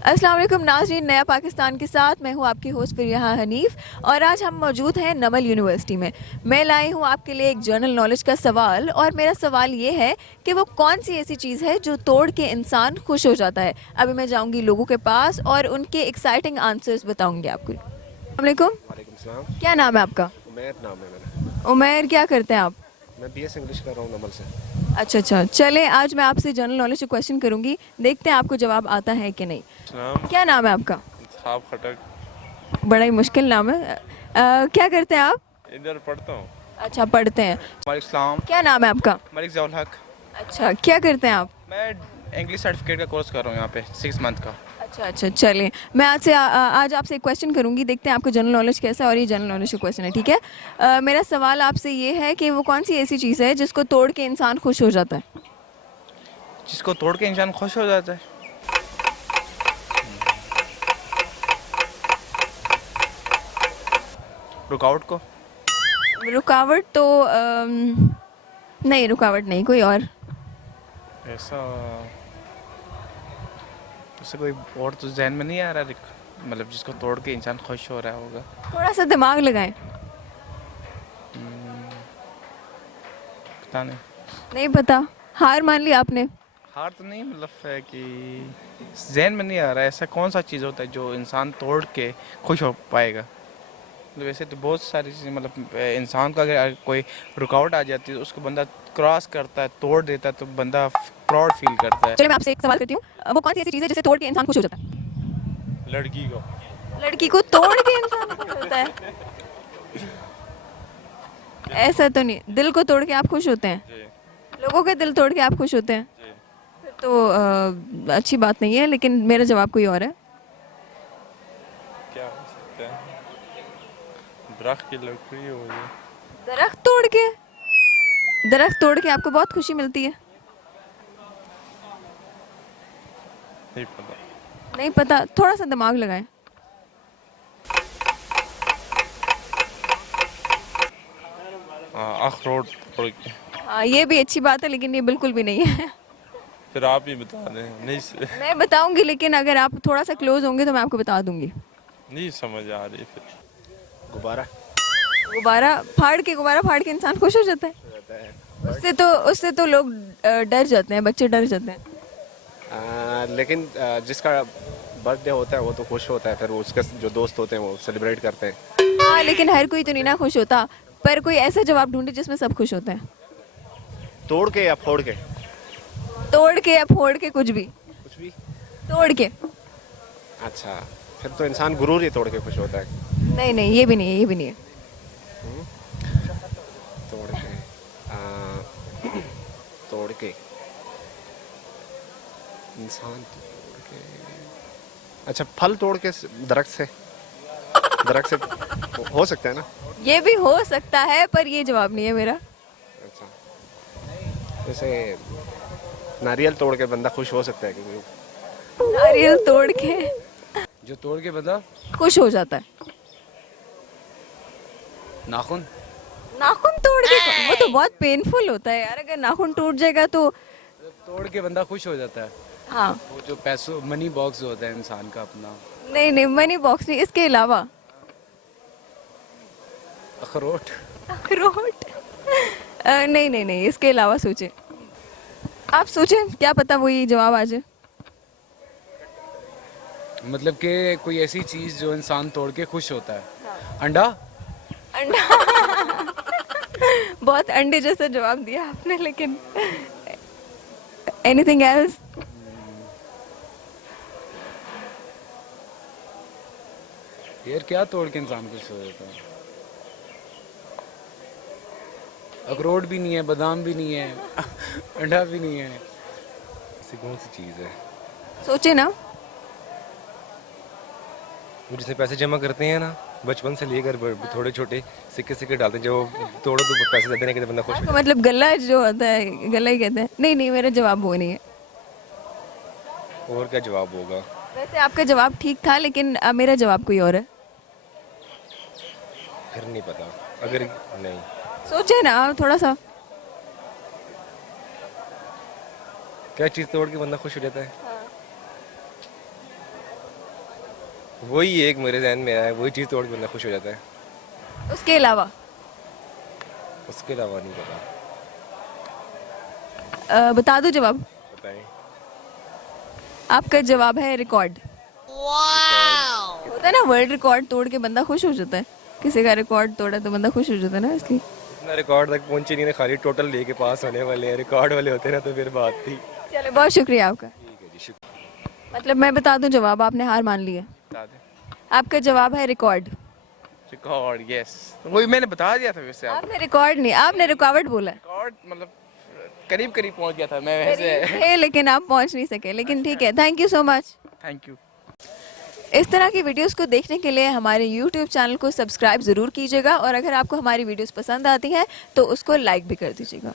अस्सलाम वालेकुम नाज़रीन, नया पाकिस्तान के साथ मैं हूँ आपकी होस्ट फिरिया हनीफ और आज हम मौजूद हैं नमल यूनिवर्सिटी में। मैं लाई हूँ आपके लिए एक जनरल नॉलेज का सवाल और मेरा सवाल ये है कि वो कौन सी ऐसी चीज़ है जो तोड़ के इंसान खुश हो जाता है। अभी मैं जाऊँगी लोगों के पास और उनके एक्साइटिंग आंसर्स बताऊँगी आपको। अस्सलाम वालेकुम, वालेकुम सलाम। क्या नाम है आपका? उमैर नाम है मेरा। उमैर, क्या करते हैं आप? मैं बीएस इंग्लिश कर रहा हूँ नमल से। अच्छा अच्छा, चलें आज मैं आपसे जनरल नॉलेज के क्वेश्चन करूँगी, देखते हैं आपको जवाब आता है कि नहीं। नाम क्या नाम है आपका? इंतखाब खटक। बड़ा ही मुश्किल नाम है। क्या करते हैं आप? इधर पढ़ता हूँ। अच्छा, पढ़ते हैं। वालेकुम सलाम। क्या नाम है आपका? मलिक ज़ियाउल हक। अच्छा, क्या करते हैं आप? मैं इंग्लिश सर्टिफिकेट का कोर्स कर रहा हूँ यहाँ पे 6 मंथ का। अच्छा अच्छा, चलिए मैं आज आपसे एक क्वेश्चन करूंगी, देखते हैं आपका जनरल नॉलेज कैसा है और ये जनरल नॉलेज का क्वेश्चन है, ठीक है? मेरा सवाल आपसे ये है कि वो कौन सी ऐसी चीज़ है जिसको तोड़ के इंसान खुश हो जाता है? जिसको तोड़ के इंसान खुश हो जाता है। रुकावट को। रुकावट तो नहीं, रुकावट नहीं, कोई और। ऐसा ऐसा कोई और तो जहन में नहीं आ रहा मतलब जिसको तोड़ के इंसान खुश हो रहा होगा। थोड़ा सा दिमाग लगाएं। पता नहीं। नहीं पता? हार मान ली आपने? हार तो नहीं, मतलब है कि जहन में नहीं आ रहा है ऐसा कौन सा चीज़ होता है जो इंसान तोड़ के खुश हो पाएगा। मतलब वैसे तो बहुत सारी चीज़ें, मतलब इंसान का अगर कोई रुकावट आ जाती है तो उसको बंदा क्रॉस करता है, तोड़ देता है तो बंदा प्राउड फील करता है। चलिए मैं आपसे एक सवाल करती हूँ, वो कौन सी ऐसी चीज़ है जिसे तोड़ के इंसान खुश हो जाता है? लड़की को। लड़की को तोड़ के इंसान खुश होता है? ऐसा तो नहीं, दिल को तोड़ के आप खुश होते हैं? जी लोगों के दिल तोड़ के आप खुश होते हैं? जी। फिर तो अच्छी बात नहीं है, लेकिन मेरा जवाब कोई और है। क्या हो सकता है? दरख्त की लकड़ी हो गई। दरख्त तोड़ के? दरख्त तोड़ के आपको बहुत खुशी मिलती है? नहीं पता। नहीं पता? थोड़ा सा दिमाग लगाएं। अखरोट तोड़ के। हाँ, ये भी अच्छी बात है, लेकिन ये बिल्कुल भी नहीं है। फिर आप ही बता दें। नहीं मैं बताऊंगी, लेकिन अगर आप थोड़ा सा क्लोज होंगे तो मैं आपको बता दूंगी। नहीं समझ आ रही फिर। गुब्बारा गुब्बारा फाड़ के इंसान खुश हो जाता है? रहता है। उससे तो लोग डर जाते हैं, बच्चे डर जाते हैं। लेकिन जिसका बर्थडे होता है वो तो खुश होता है, फिर उसके जो दोस्त होते हैं वो सेलिब्रेट करते हैं। हाँ, लेकिन हर कोई तो नहीं ना खुश होता। पर कोई ऐसा जवाब ढूंढे जिसमें सब खुश होते हैं। तोड़ के या फोड़ के? तोड़ के या फोड़ के, कुछ भी। कुछ भी। तोड़ के? अच्छा, फिर तो इंसान गुरूर ही तोड़ के खुश होता है। नहीं नहीं, ये भी नहीं है, ये भी नहीं है। तोड़ के तोड़ के इंसान तोड़ के। अच्छा, फल तोड़ के दरख्त से हो सकता है ना? ये भी हो सकता है, पर ये जवाब नहीं है मेरा। अच्छा, जैसे नारियल तोड़ के बंदा खुश हो सकता है क्योंकि नारियल तोड़ के जो तोड़ के बता। खुश हो जाता है? नाखून। नाखून तोड़ के? वो तो बहुत पेनफुल होता है यार, अगर नाखून टूट जाएगा तो। तोड़ के बंदा खुश हो जाता है। हाँ। वो जो पैसों मनी बॉक्स होता है इंसान का अपना। नहीं नहीं, मनी बॉक्स नहीं, इसके अलावा। अखरोट। अखरोट? नहीं नहीं नहीं, इसके अलावा सोचे। आप सोचें, क्या पता वही जवाब आ जाए। मतलब कि कोई ऐसी चीज जो इंसान तोड़ के खुश होता है। अंडा। अंडा? बहुत अंडे जैसा जवाब दिया आपने, लेकिन एनीथिंग एल्स? यार क्या तोड़ के इंसान खुश हो जाता है? अखरोट भी नहीं है, बादाम भी नहीं है, अंडा भी नहीं है। ऐसी कौन सी चीज़ है सोचे ना। वो जिसमें पैसे जमा करते हैं ना, बचपन से लेकर थोड़े छोटे सिक्के सिक्के डालते हैं, जो तोड़ो तो पैसे ज़्यादा नहीं कहते, बंदा खुश हो आपका मतलब गला जो होता है, गला ही कहते हैं? नहीं नहीं, मेरा जवाब वो नहीं है। जाता है। और क्या जवाब होगा? वैसे आपका जवाब ठीक था, लेकिन मेरा जवाब कोई और है। फिर नहीं पता। अगर नहीं, सोचे ना थोड़ा सा। क्या चीज़ तोड़ के बंदा खुश हो जाता है? वही एक मेरे जहन में आया है, वही चीज़ तोड़ के बंदा खुश हो जाता है। उसके अलावा उसके अलावा नहीं पता। बता दो जवाब। बताएं। आपका जवाब है रिकॉर्ड। होता है ना, वर्ल्ड रिकॉर्ड तोड़ के बंदा खुश हो जाता है। किसी का रिकॉर्ड तोड़ा तो बंदा खुश हो जाता है ना, इसलिए। इतना रिकॉर्ड तक पहुंचे नहीं, खाली टोटल लेके पास होने वाले हैं। रिकॉर्ड वाले होते ना तो फिर बात थी। चलो, बहुत शुक्रिया आपका। ठीक है जी, शुक्रिया। मतलब मैं बता दूं जवाब, आपने हार मान ली है। बता दें। आपका जवाब है रिकॉर्ड। रिकॉर्ड, यस, वही मैंने बता दिया था वैसे। आप आपने रिकॉर्ड नहीं, आपने रुकावट बोला है। रिकॉर्ड मतलब करीब करीब पहुंच गया था मैं वैसे। थे, लेकिन आप पहुंच नहीं सके, लेकिन ठीक है, thank you so much. Thank you. इस तरह की वीडियोस को देखने के लिए हमारे YouTube चैनल को सब्सक्राइब ज़रूर कीजिएगा, और अगर आपको हमारी वीडियोस पसंद आती हैं तो उसको लाइक भी कर दीजिएगा।